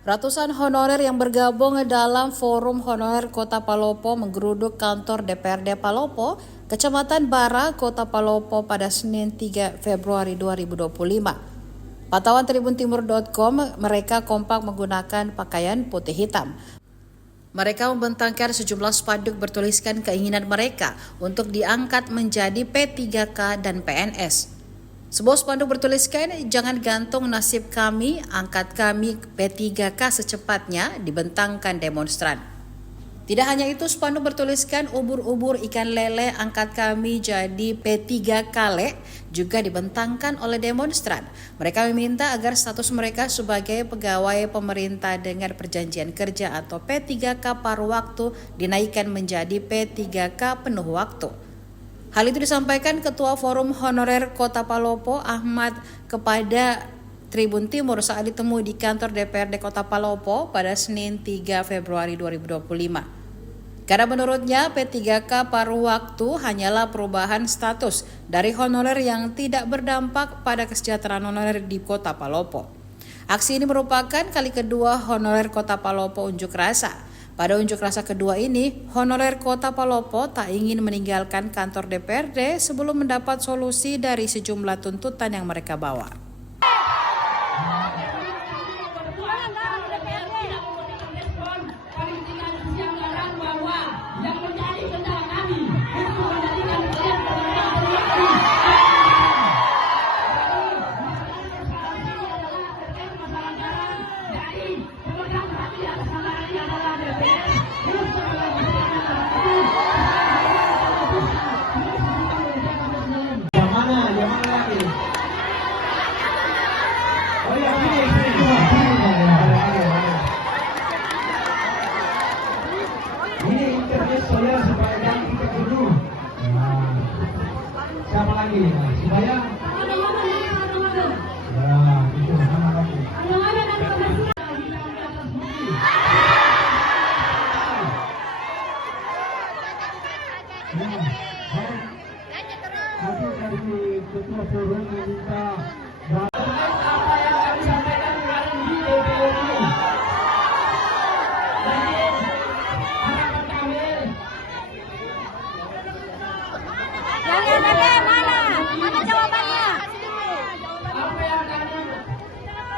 Ratusan honorer yang bergabung dalam Forum Honorer Kota Palopo menggeruduk kantor DPRD Palopo, Kecamatan Bara, Kota Palopo pada Senin 3 Februari 2025. Pantauan tribuntimur.com, mereka kompak menggunakan pakaian putih hitam. Mereka membentangkan sejumlah spanduk bertuliskan keinginan mereka untuk diangkat menjadi P3K dan PNS. Sebuah spanduk bertuliskan, "Jangan gantung nasib kami, angkat kami P3K secepatnya," dibentangkan demonstran. Tidak hanya itu, spanduk bertuliskan, "Ubur-ubur ikan lele, angkat kami jadi P3K le," juga dibentangkan oleh demonstran. Mereka meminta agar status mereka sebagai pegawai pemerintah dengan perjanjian kerja atau P3K paruh waktu dinaikkan menjadi P3K penuh waktu. Hal itu disampaikan Ketua Forum Honorer Kota Palopo, Ahmad, kepada Tribun Timur saat ditemui di kantor DPRD Kota Palopo pada Senin 3 Februari 2025. Karena menurutnya P3K paruh waktu hanyalah perubahan status dari honorer yang tidak berdampak pada kesejahteraan honorer di Kota Palopo. Aksi ini merupakan kali kedua honorer Kota Palopo unjuk rasa. Pada unjuk rasa kedua ini, honorer Kota Palopo tak ingin meninggalkan kantor DPRD sebelum mendapat solusi dari sejumlah tuntutan yang mereka bawa. Ini internet saya supaya jangan kita dulu. Siapa lagi? Supaya itu sama lagi. Nanti dari ketua forum meminta apa yang kami sampaikan kemarin di DPRD. Mana jawabannya? Apa yang kami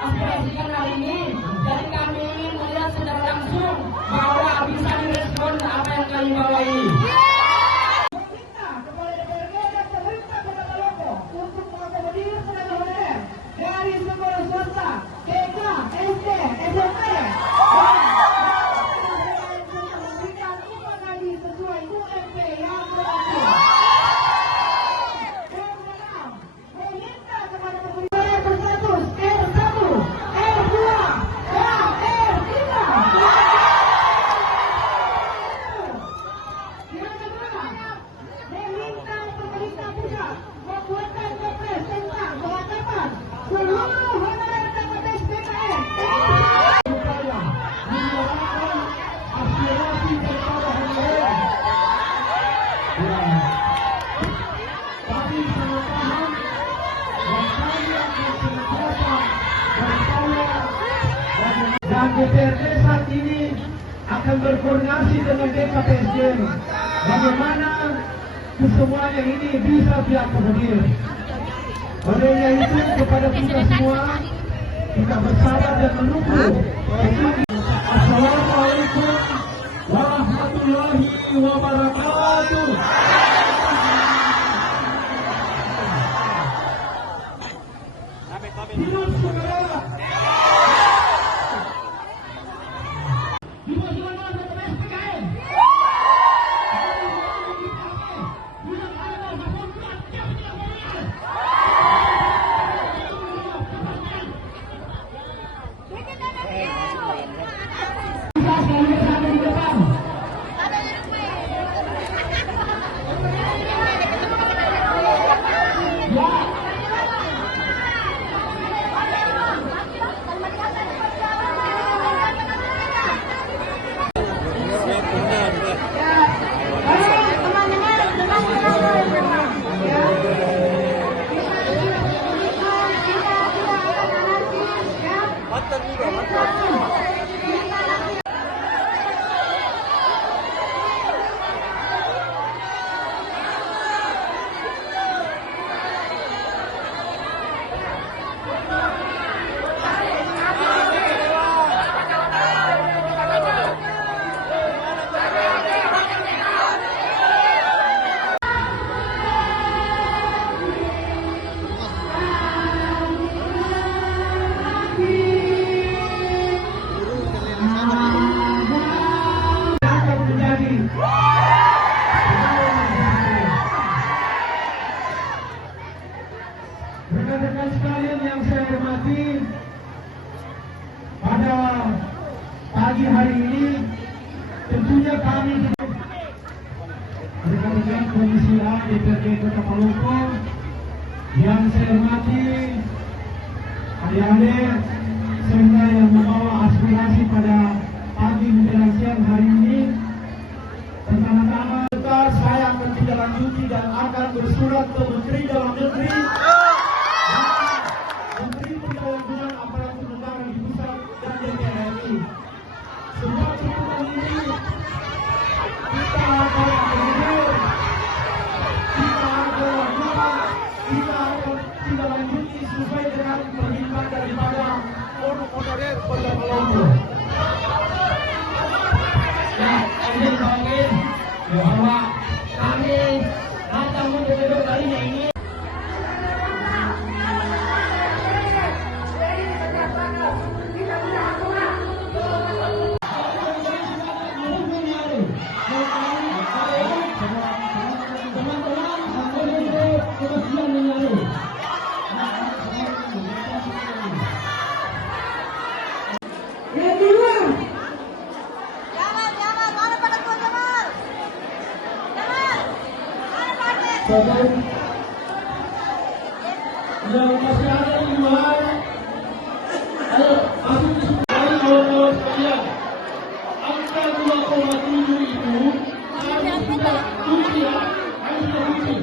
aspirasikan hari ini, dari kami ingin melihat secara langsung bahwa bisa direspon apa yang kami bawa ini. Meminta kepada DPRD dan pemerintah Kota Palopo untuk mengakomodir tenaga honorer dari sekolah swasta, TK, SD, SMP, memberikan upah gaji sesuai UMP yang berlaku. Dan DPRD saat ini akan berkoordinasi dengan DKPSDM bagaimana kesemuanya ini bisa diakomodir. Olehnya itu kepada kita semua, kita bersabar dan menunggu. Assalamualaikum warahmatullahi wabarakatuh. Hidup saudara. pagi hari ini tentunya kami rekan-rekan Komisi A DPRD Kota Palopo yang saya hormati, adik-adik serta yang membawa aspirasi pada pagi menjelang siang hari ini. Pertama-tama saya akan tidak lanjuti dan akan bersurat ke Menteri Dalam Negeri, Menteri Perdagangan Aparatur Negara di pusat dan DPR RI. Sebab tuntutan ini kita akan mendengar, kita akan melakukan, kita akan tidak lanjuti sesuai dengan permintaan daripada honorer Kota Palopo. Nah, ini bagi bahwa kami datang untuk duduk hari ini. Yang masih ada di luar, ayo masuk ke sekali kawan-kawan sekalian. Angka 2,7 itu kami sudah usia, kami sudah uji.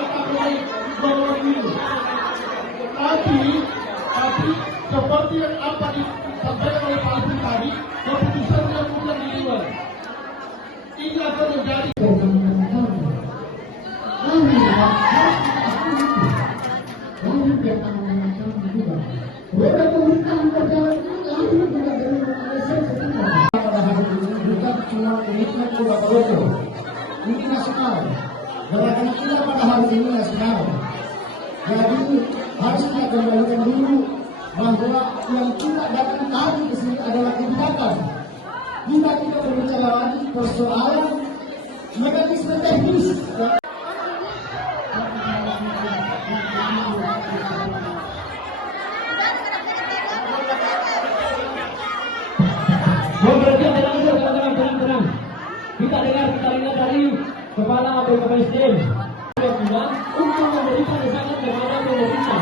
Angka baik 2,7. Tapi seperti yang apa disampaikan oleh Pak Alvin tadi, keputusan yang bukan di luar. Ini akan menjadi ini nasional, gerakan kita pada hari ini nasional. Jadi harus kita kembalikan dulu bahwa yang kita datang tadi ke sini adalah kebijakan. Kita tidak berbicara lagi persoalan mekanisme teknis. Kita dengar dari Kepala atau Presiden untuk memberikan desakan kepada pemerintah.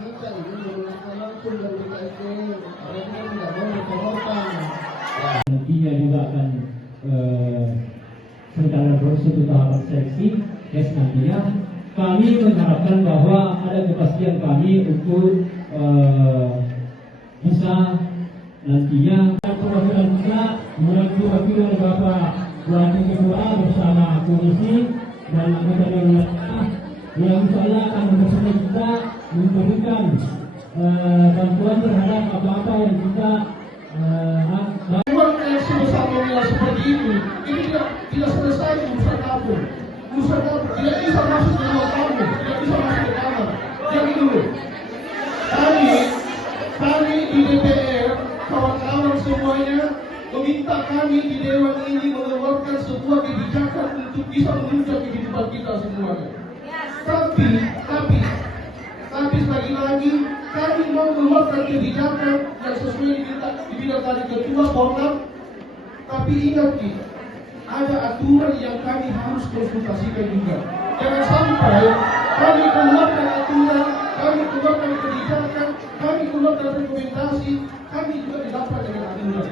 Kita ini menggunakan langsung dari BKSD, mereka tidak boleh diperlukan. Nantinya juga akan secara prosedur tahapan seleksi tes nantinya. Kami mengharapkan bahwa ada kepastian kami untuk bisa nantinya perwakilan kita mewakili beberapa wakil ketua bersama komisi dan anggota dewan yang saya akan bersama kita memberikan bantuan terhadap apa-apa yang kita uang yang sebesar nominal seperti ini tidak selesai urusan dapur. Urusan dapur tidak bisa masuk ke dalam kamu, tidak bisa masuk ke kamar. Jadi dulu, kami di DPR, kawan-kawan semuanya meminta kami di Dewan ini mengeluarkan sebuah kebijakan untuk bisa menunjang kehidupan kita semuanya. Tapi sekali lagi kami mau mengeluarkan kebijakan yang sesuai dibilang tadi Ketua Komnas. Tapi ingat ada aturan yang kami harus konsultasikan juga. Jangan sampai kami keluarkan aturan, kami keluarkan kebijakan, kami keluarkan rekomendasi, kami juga didapat dengan aturan.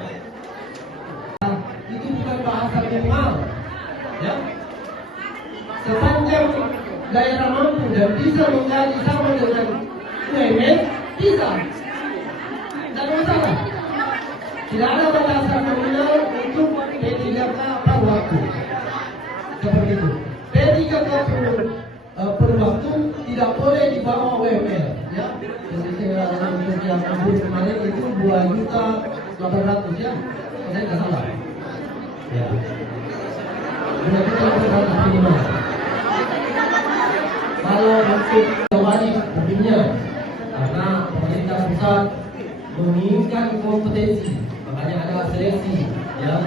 Itu bukan bahasa formal, ya. Sepanjang daerah mampu dan bisa menjadi sama dengan UMN, bisa. Tidak ada masalah. Tidak ada batasan nominal untuk P3K per waktu. Seperti itu. P3K per waktu tidak boleh di bawah UMR, ya. Jadi saya untuk yang kemarin itu 2.800.000 ya. Saya tidak salah. Ya. Berarti kita minimal. Kalau untuk wajib hukumnya, karena pemerintah pusat menginginkan kompetensi, makanya ada seleksi yang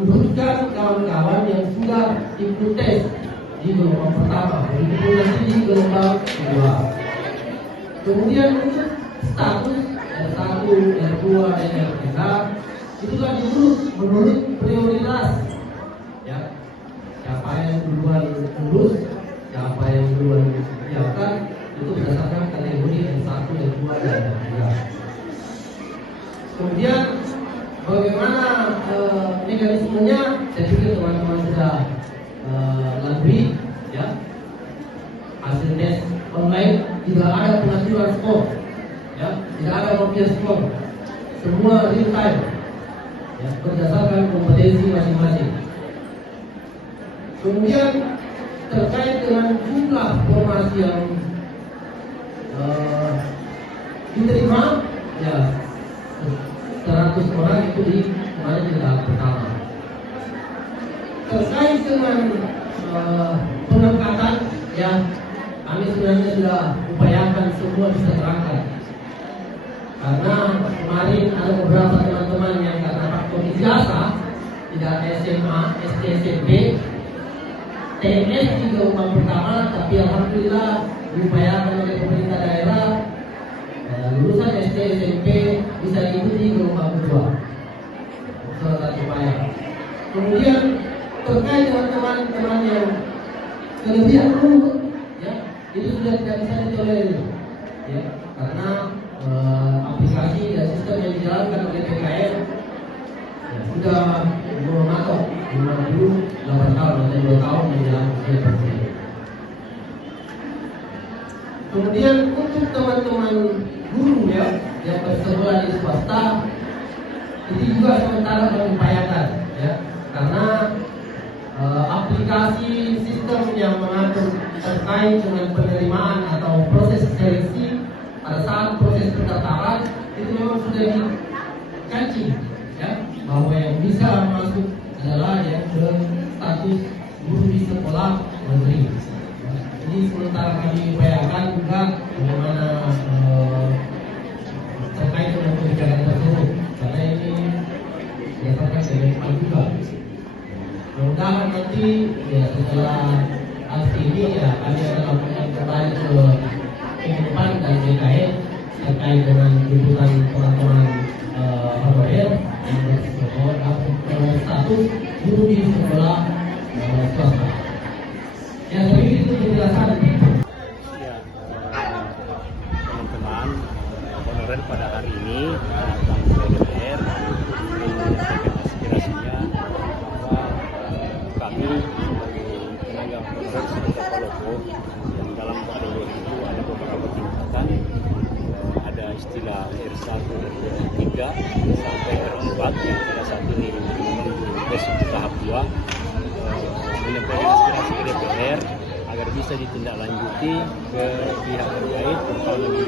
menurunkan kawan-kawan yang sudah ikut tes di gelombang pertama, begitu pun nanti di gelombang kedua. Kemudian untuk status R1, R2, dan R3 itu kan menurut prioritas, ya. Siapa yang duluan lulus, siapa yang duluan dikerjakan itu berdasarkan kategori R1, R2, dan R3. Kemudian bagaimana mekanismenya? Saya pikir teman-teman sudah lalui, ya. Hasil tes online tidak ada pengaturan skor, ya, tidak ada mafia skor, semua real time, ya, berdasarkan kompetensi masing-masing. Kemudian terkait dengan jumlah formasi yang diterima, ya, 100 orang itu di kemarin di tahap pertama. Terkait dengan pengangkatan, ya, kami sebenarnya sudah upayakan semua bisa terangkat. Karena kemarin ada beberapa teman-teman yang karena faktor ijazah tidak SMA, SD, SMP, TNS di gelombang pertama, tapi alhamdulillah diupayakan oleh pemerintah daerah, lulusan SD, SMP bisa diikuti gelombang kedua. Salah satu upaya. Kemudian terkait dengan teman-teman yang kelebihan dulu, ya, itu sudah tidak bisa ditolerir, ya, karena aplikasi dan sistem yang dijalankan oleh PKN, ya, sudah mematok 58 tahun atau 2 tahun menjelang seperti ini. Kemudian untuk teman-teman guru, ya, yang bersekolah di swasta, itu juga sementara mengupayakan, ya, karena aplikasi sistem yang mengatur terkait dengan penerimaan atau proses seleksi pada saat proses pendaftaran itu memang sudah dikaji, ya, bahwa yang bisa masuk adalah yang berstatus guru di sekolah negeri. Jadi sementara kami upayakan juga bagaimana terkait dengan kebijakan tersebut, karena ini berdasarkan kebijakan juga. Mudah-mudahan nanti, ya, setelah aksi ini, ya, kami akan lakukan kembali ke Kemenpan dan BKN terkait dengan tuntutan teman-teman honorer yang berstatus guru di sekolah swasta. Ya, tapi itu penjelasan. Ya, teman-teman honorer pada hari ini datang ke DPR menyampaikan aspirasinya bahwa kami sebagai tenaga honorer Kota Palopo yang dalam kategori itu ada beberapa tingkatan, ada istilah R1, R2, R3 sampai R4 yang pada saat ini menuju besok tahap 2, menyampaikan aspirasi ke DPR agar bisa ditindaklanjuti ke pihak terkait terutama di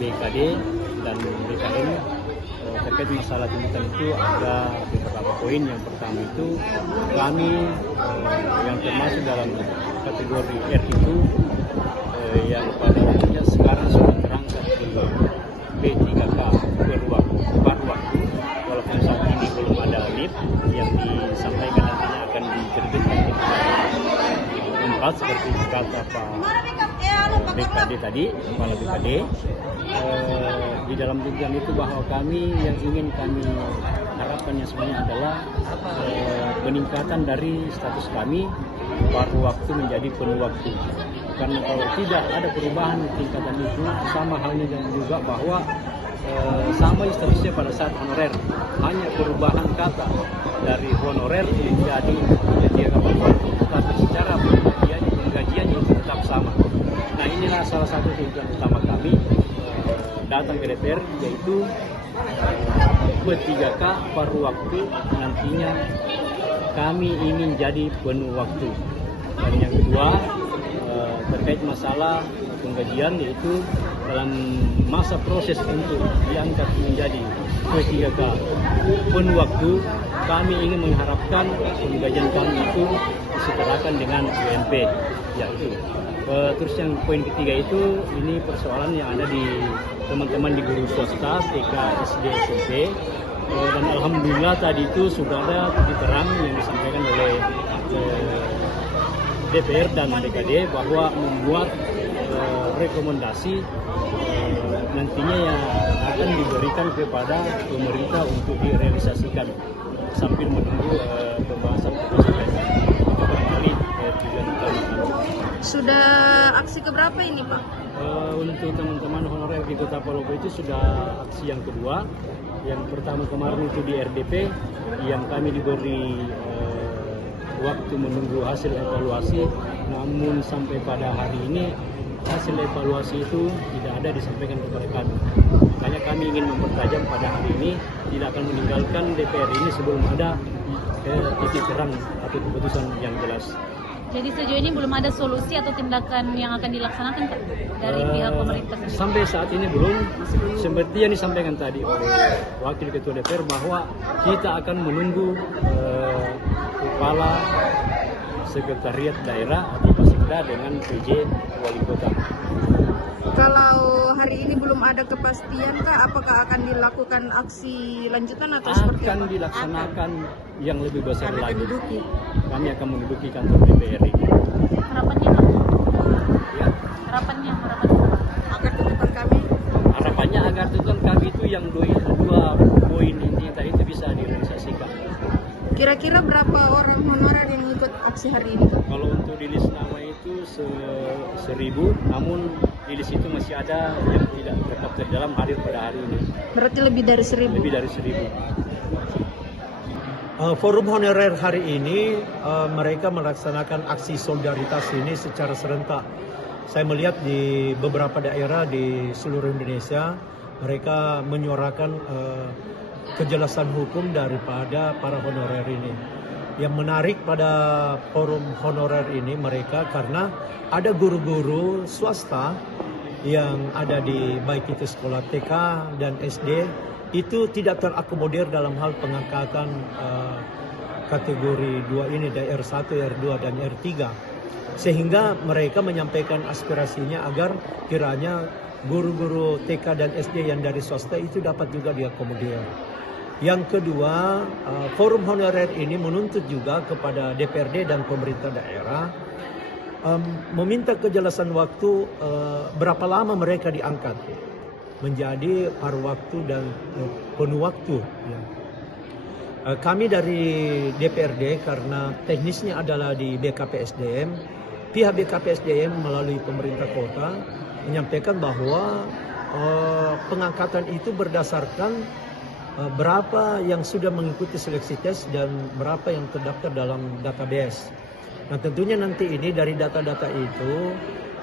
BKD dan BKN terkait masalah tuntutan itu. Ada beberapa poin. Yang pertama itu kami yang termasuk dalam kategori R itu yang pada waktunya sekarang sudah terangkat ke B3K paruh waktu, walaupun saat ini belum ada NIP yang disampaikan nantinya akan diterbitkan di 4 seperti kata Pak BKD tadi, Kepala BKD. Di dalam tuntutan itu bahwa kami yang ingin kami harapannya sebenarnya adalah peningkatan dari status kami paruh waktu menjadi penuh waktu. Karena kalau tidak ada perubahan tingkatan itu, sama halnya dengan juga bahwa sama statusnya pada saat honorer, hanya perubahan kata dari honorer menjadi paruh waktu, tapi secara penggajiannya itu tetap sama. Nah, inilah salah satu tujuan utama kami datang ke DPR, yaitu P3K paruh waktu nantinya kami ingin jadi penuh waktu. Dan yang kedua terkait masalah penggajian, yaitu dalam masa proses untuk diangkat menjadi P3K penuh waktu, kami ingin mengharapkan penggajian kami itu disetarakan dengan UMP, yaitu. Terus yang poin ketiga itu, ini persoalan yang ada di teman-teman di guru swasta TK, SD, SMP, dan alhamdulillah tadi itu sudah ada titik terang yang disampaikan oleh DPR dan BKD bahwa membuat rekomendasi nantinya yang akan diberikan kepada pemerintah untuk direalisasikan sambil menunggu pembahasan keputusan itu barangkali tujuan utama kami. Sudah aksi keberapa ini Pak? Untuk teman-teman honorer di Kota Palopo itu sudah aksi yang kedua. Yang pertama kemarin itu di RDP yang kami diberi waktu menunggu hasil evaluasi, namun sampai pada hari ini hasil evaluasi itu tidak ada disampaikan kepada kami. Makanya kami ingin mempertajam pada hari ini, tidak akan meninggalkan DPR ini sebelum ada titik terang atau keputusan yang jelas. Jadi sejauh ini belum ada solusi atau tindakan yang akan dilaksanakan Pak dari pihak pemerintah sendiri? Sampai saat ini belum. Seperti yang disampaikan tadi oleh Wakil Ketua DPR bahwa kita akan menunggu kepala sekretariat daerah atau Pasekda dengan PJ Wali Kota. Kalau hari ini belum ada kepastian Kak, apakah akan dilakukan aksi lanjutan atau seperti apa? Akan dilaksanakan yang lebih besar Akan lagi. diduduki. Kami akan menduduki kantor DPR ini. Harapannya Pak? Ya. Harapannya agar tuntutan kami? Harapannya agar tuntutan kami itu yang dua poin ini tadi itu bisa direalisasikan. Kira-kira berapa orang honorer yang ikut aksi hari ini Pak? Kalau untuk di list nama itu 1.000, namun di list itu masih ada yang tidak terdaftar dalam hadir pada hari ini. Berarti lebih dari 1.000? Lebih dari 1.000. Forum honorer hari ini mereka melaksanakan aksi solidaritas ini secara serentak. Saya melihat di beberapa daerah di seluruh Indonesia mereka menyuarakan kejelasan hukum daripada para honorer ini. Yang menarik pada forum honorer ini mereka karena ada guru-guru swasta yang ada di baik itu sekolah TK dan SD itu tidak terakomodir dalam hal pengangkatan kategori 2 ini, R1, R2 dan R3. Sehingga mereka menyampaikan aspirasinya agar kiranya guru-guru TK dan SD yang dari swasta itu dapat juga diakomodir. Yang kedua, forum honorer ini menuntut juga kepada DPRD dan pemerintah daerah meminta kejelasan waktu berapa lama mereka diangkat menjadi paruh waktu dan penuh waktu. Ya. Kami dari DPRD karena teknisnya adalah di BKPSDM, pihak BKPSDM melalui pemerintah kota menyampaikan bahwa pengangkatan itu berdasarkan berapa yang sudah mengikuti seleksi tes dan berapa yang terdaftar dalam database. Nah tentunya nanti ini dari data-data itu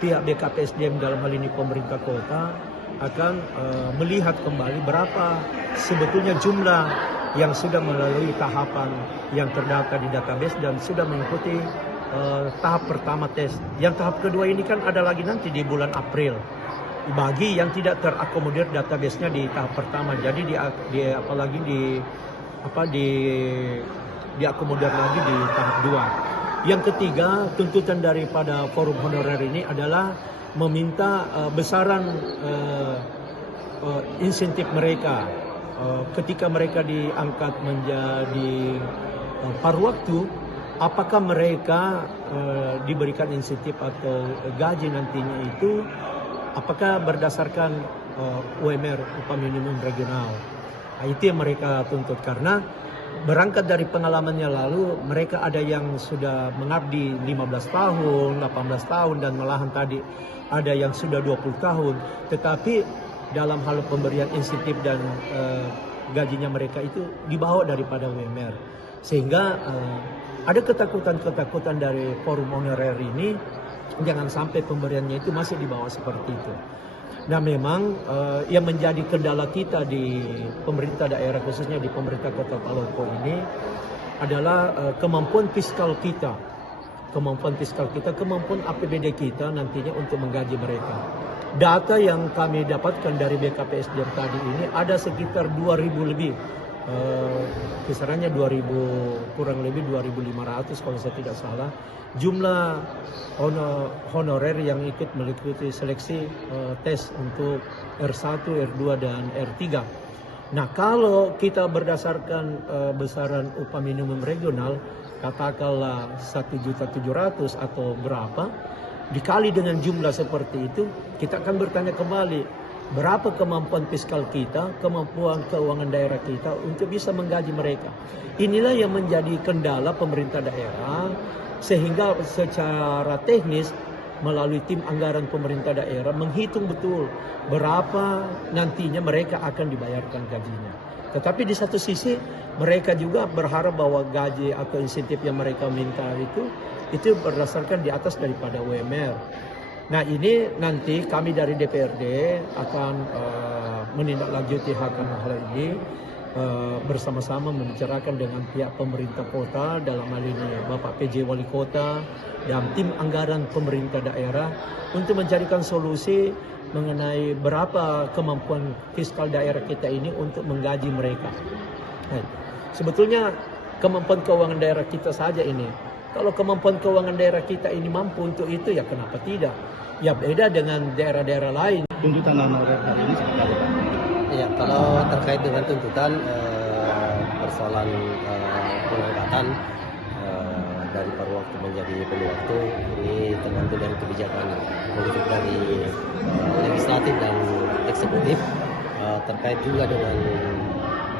pihak BKPSDM dalam hal ini pemerintah kota akan melihat kembali berapa sebetulnya jumlah yang sudah melalui tahapan yang terdaftar di database dan sudah mengikuti tahap pertama tes. Yang tahap kedua ini kan ada lagi nanti di bulan April. Bagi yang tidak terakomodir database-nya di tahap pertama, jadi diakomodir lagi di tahap 2. Yang ketiga, tuntutan daripada forum honorer ini adalah meminta besaran insentif mereka ketika mereka diangkat menjadi paruh waktu. Apakah mereka diberikan insentif atau gaji nantinya itu apakah berdasarkan UMR upah minimum regional. Nah, itu yang mereka tuntut karena berangkat dari pengalamannya lalu mereka ada yang sudah mengabdi 15 tahun, 18 tahun dan malahan tadi ada yang sudah 20 tahun. Tetapi dalam hal pemberian insentif dan gajinya mereka itu di bawah daripada UMR. Sehingga ada ketakutan-ketakutan dari forum honorer ini jangan sampai pemberiannya itu masih di bawah seperti itu. Nah memang yang menjadi kendala kita di pemerintah daerah khususnya di pemerintah Kota Palopo ini adalah kemampuan fiskal kita, kemampuan APBD kita nantinya untuk menggaji mereka. Data yang kami dapatkan dari BKPSDM tadi ini ada sekitar 2.000 lebih. Kisarannya 2.000 kurang lebih 2.500 kalau saya tidak salah jumlah honorer yang ikut mengikuti seleksi tes untuk R1, R2 dan R3. Nah kalau kita berdasarkan besaran upah minimum regional katakanlah 1.700.000 atau berapa dikali dengan jumlah seperti itu, kita akan bertanya kembali, berapa kemampuan fiskal kita, kemampuan keuangan daerah kita untuk bisa menggaji mereka. Inilah yang menjadi kendala pemerintah daerah, sehingga secara teknis melalui tim anggaran pemerintah daerah menghitung betul berapa nantinya mereka akan dibayarkan gajinya. Tetapi di satu sisi mereka juga berharap bahwa gaji atau insentif yang mereka minta itu berdasarkan di atas daripada UMR. Nah ini nanti kami dari DPRD akan menindaklanjuti hal ini bersama-sama membicarakan dengan pihak pemerintah kota, dalam hal ini Bapak PJ Wali Kota dan tim anggaran pemerintah daerah untuk mencarikan solusi mengenai berapa kemampuan fiskal daerah kita ini untuk menggaji mereka. Nah, sebetulnya kemampuan keuangan daerah kita saja ini. Kalau kemampuan keuangan daerah kita ini mampu untuk itu, ya kenapa tidak? Ya beda dengan daerah-daerah lain. Tuntutan honorer hari ini seperti apa? Ya, kalau terkait dengan tuntutan persoalan pengangkatan dari paruh waktu menjadi penuh waktu, ini tergantung dari kebijakan politik dari legislatif dan eksekutif. Terkait juga dengan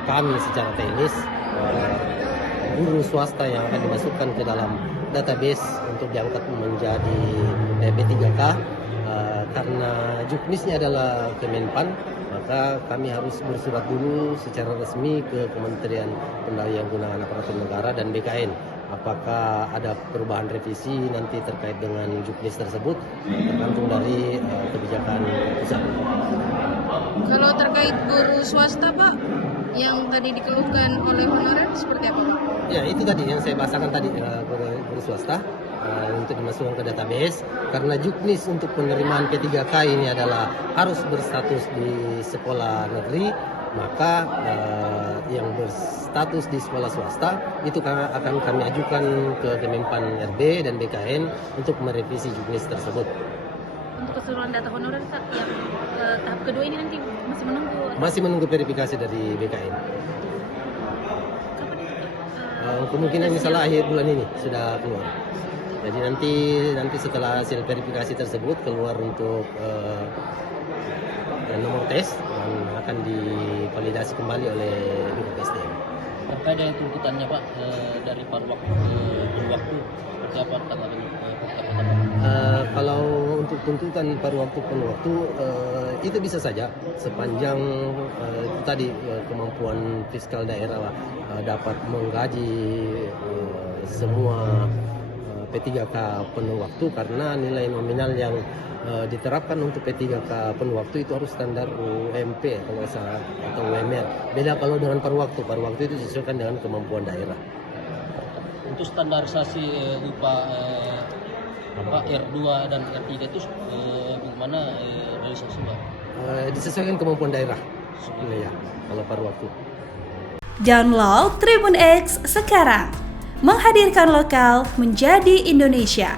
kami secara teknis, guru swasta yang akan dimasukkan ke dalam database untuk diangkat menjadi P3K, karena juknisnya adalah Kemenpan, maka kami harus bersurat dulu secara resmi ke Kementerian Pendaya Gunaan Aparatur Negara dan BKN. Apakah ada perubahan revisi nanti terkait dengan juknis tersebut, tergantung dari kebijakan pusat. Kalau terkait guru swasta Pak, yang tadi dikeluhkan oleh honorer seperti apa Pak? Ya itu tadi yang saya bahasakan tadi, guru swasta untuk dimasukkan ke database, karena juknis untuk penerimaan P3K ini adalah harus berstatus di sekolah negeri, maka yang berstatus di sekolah swasta itu akan kami ajukan ke Kemenpan RB dan BKN untuk merevisi juknis tersebut. Untuk keseluruhan data honorer yang tahap kedua ini nanti masih menunggu verifikasi dari BKN. Kemungkinan misalnya akhir bulan ini sudah keluar. Jadi nanti setelah hasil verifikasi tersebut keluar untuk nomor tes dan akan divalidasi kembali oleh BKPSDM. Terkait dengan tuntutannya Pak, dari paruh waktu ke waktu seperti apa tanggapannya? Kalau untuk tuntutan paruh waktu ke waktu itu bisa saja sepanjang tadi kemampuan fiskal daerah dapat menggaji semua P3K penuh waktu, karena nilai nominal yang diterapkan untuk P3K penuh waktu itu harus standar UMP atau UMR. Beda kalau dengan paruh waktu itu disesuaikan dengan kemampuan daerah. Untuk standarisasi upah R2 dan R3 itu bagaimana realisasi Pak? Disesuaikan kemampuan daerah. Ya, kalau paruh waktu. Download Tribun X sekarang, menghadirkan lokal menjadi Indonesia.